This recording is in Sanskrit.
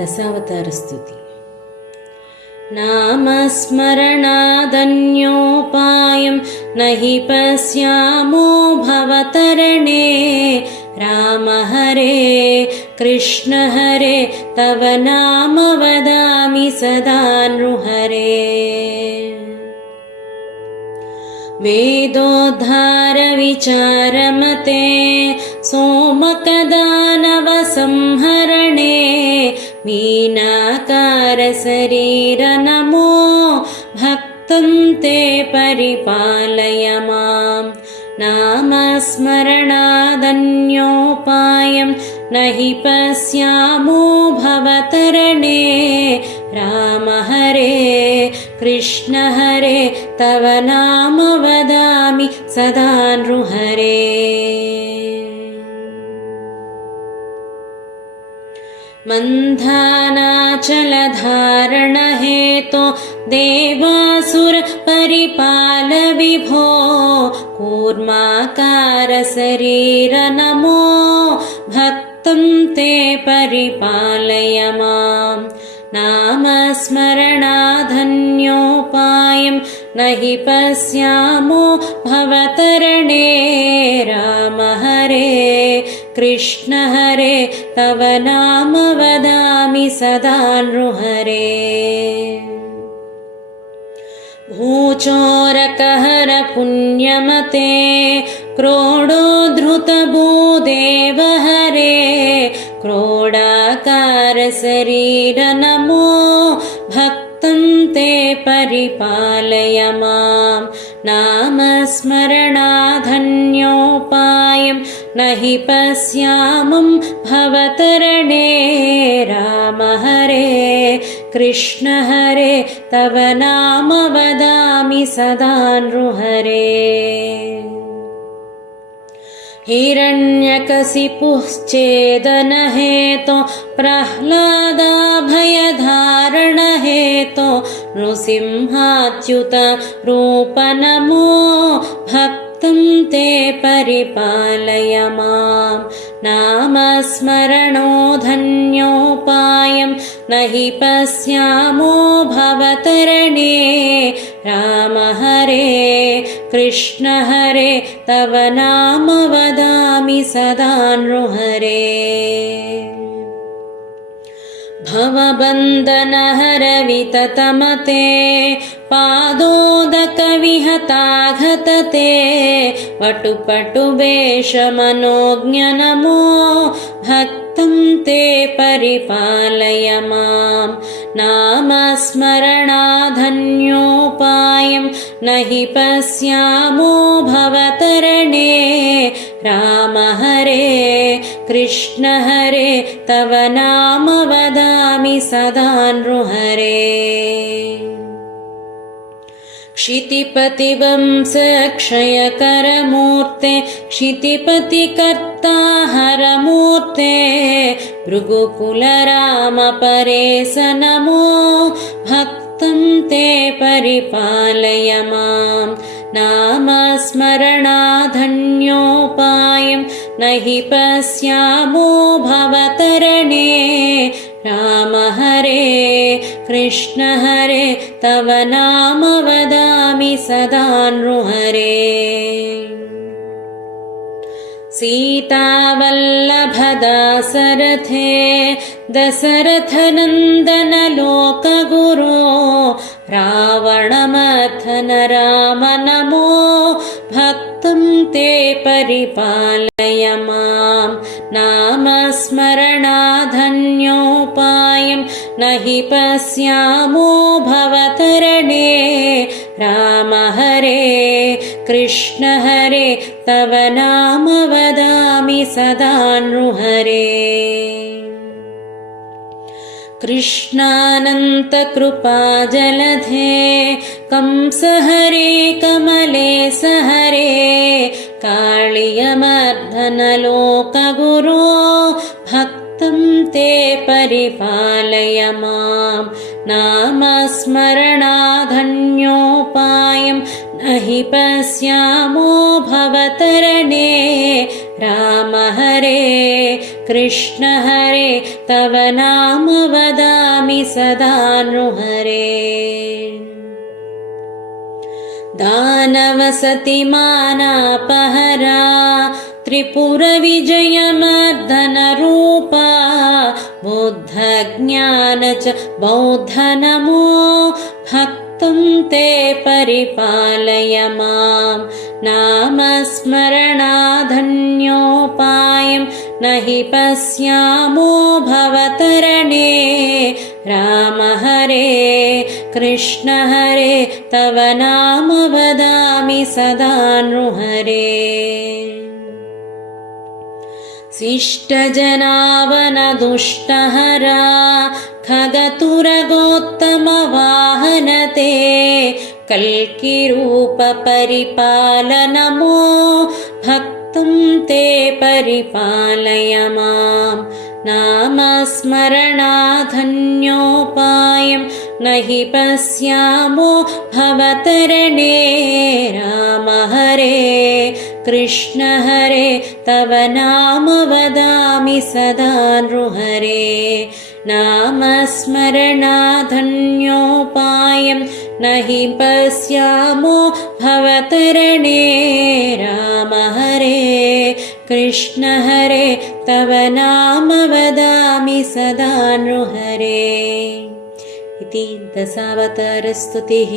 दशावतारस्तुति। नामस्मरणादन्योपायं न हि पश्यामो भवतरणे। राम हरे कृष्ण हरे तव नाम वदामि सदा नृहरे। वेदोद्धारविचारमते सोमकदानवसंहरणे। मीनाकारशरीर नमो भक्तं ते परिपालय माम्। नामस्मरणादन्योपायं न हि पश्यामो भवतरणे। राम हरे कृष्ण हरे तव नाम वदामि सदा नृहरे। मन्धानाचलधारणहेतो देवासुर परिपाल विभो। कूर्माकारशरीर नमो भक्तं ते परिपालय माम्। नामस्मरणादन्योपायं न हि पश्यामो भवतरणे। राम हरे कृष्ण हरे तव नाम वदामि सदा नृहरे। भूचोरकहर पुण्यमते क्रोडोद्धृतभूदेव हरे। क्रोडाकारशरीर नमो भक्तं ते परिपालय माम्। नामस्मरणादन्योपायं न हि पश्यामं भवतरणे। राम हरे कृष्ण हरे तव नाम वदामि सदा नृहरे। हिरण्यकशिपुश्चेदनहेतो प्रह्लादाभयधारणहेतो। नृसिंहाच्युत रूप नमो भक्तं ते परिपालय माम्। नामस्मरणोधन्योपायं न हि पश्यामो भवतरणे। राम हरे कृष्ण हरे तव नाम वदामि सदा नृहरे। भवबन्धनहर विततमते पादोदकविहताघतते। वटुपटुवेषमनोज्ञ नमो भक्तं ते परिपालय माम्। नामस्मरणादन्योपायं न हि पश्यामो भवतरणे। राम हरे कृष्ण हरे तव नाम वदामि सदा नृहरे। क्षितिपतिवंशक्षयकरमूर्ते क्षितिपतिकर्ता हरमूर्ते। भृगुकुलराम परेश नमो भक्तं ते परिपालय माम्। नामस्मरणादन्योपायं न हि पश्यामो भवतरणे। राम हरे कृष्ण हरे तव नाम वदामि सदा नृहरे। सीतावल्लभदासरथे दशरथनन्दन लोकगुरो। रावणमथन राम नमो भक्तं ते परिपालय माम्। नामस्मरणादन्योपायं न हि पश्यामो भवतरणे। राम हरे कृष्ण हरे तव नाम वदामि सदा नृहरे। कृष्णानन्तकृपाजलधे कंसहरे कमलेश हरे। काळियमर्दन लोकगुरो भक्तं ते परिपालय माम्। नामस्मरणादन्योपायं न हि पश्यामो भवतरणे। राम हरे कृष्ण हरे तव नाम वदामि सदा नृहरे दानवसतिमानापहरा त्रिपुरविजयमर्दनरूपा बुद्धज्ञान च बौद्ध नमो भक्तं ते परिपालय मां नामस्मरणाधन्योपायं न हि पश्यामो भवतरणे राम हरे कृष्ण हरे तव नाम वदामि सदा नृहरे शिष्टजनावनदुष्टहरा खगतुरगोत्तमवाहनते कल्किरूपपरिपालनमो भक्तं ते परिपालय मां नामस्मरणाधन्योपायं न हि पश्यामो भवतरणे राम हरे कृष्ण हरे तव नाम वदामि सदा नृहरे नामस्मरणाधन्योपायं न हि पश्यामो भवतरणे राम हरे कृष्ण हरे तव नाम वदामि सदा नृहरे इति दशावतारस्तुतिः।